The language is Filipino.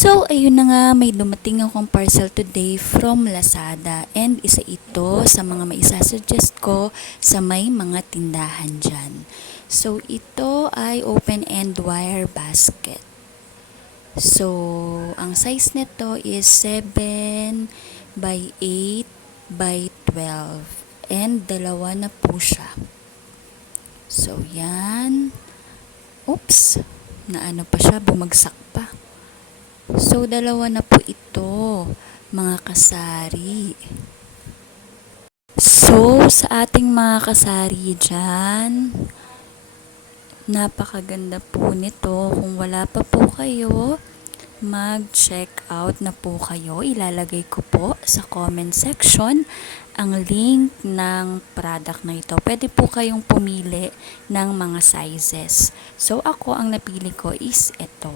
So, ayun na nga, may dumating akong parcel today from Lazada and isa ito sa mga maisasuggest ko sa may mga tindahan dyan. So, ito ay open-end wire basket. So, ang size nito is 7 by 8 by 12 and dalawa na po siya. So, yan. Oops! Naano pa siya, bumagsak pa. So, dalawa na po ito, mga kasari. So, sa ating mga kasari dyan, napakaganda po nito. Kung wala pa po kayo, mag-check out na po kayo. Ilalagay ko po sa comment section ang link ng product na ito. Pwede po kayong pumili ng mga sizes. So, ako ang napili ko is ito.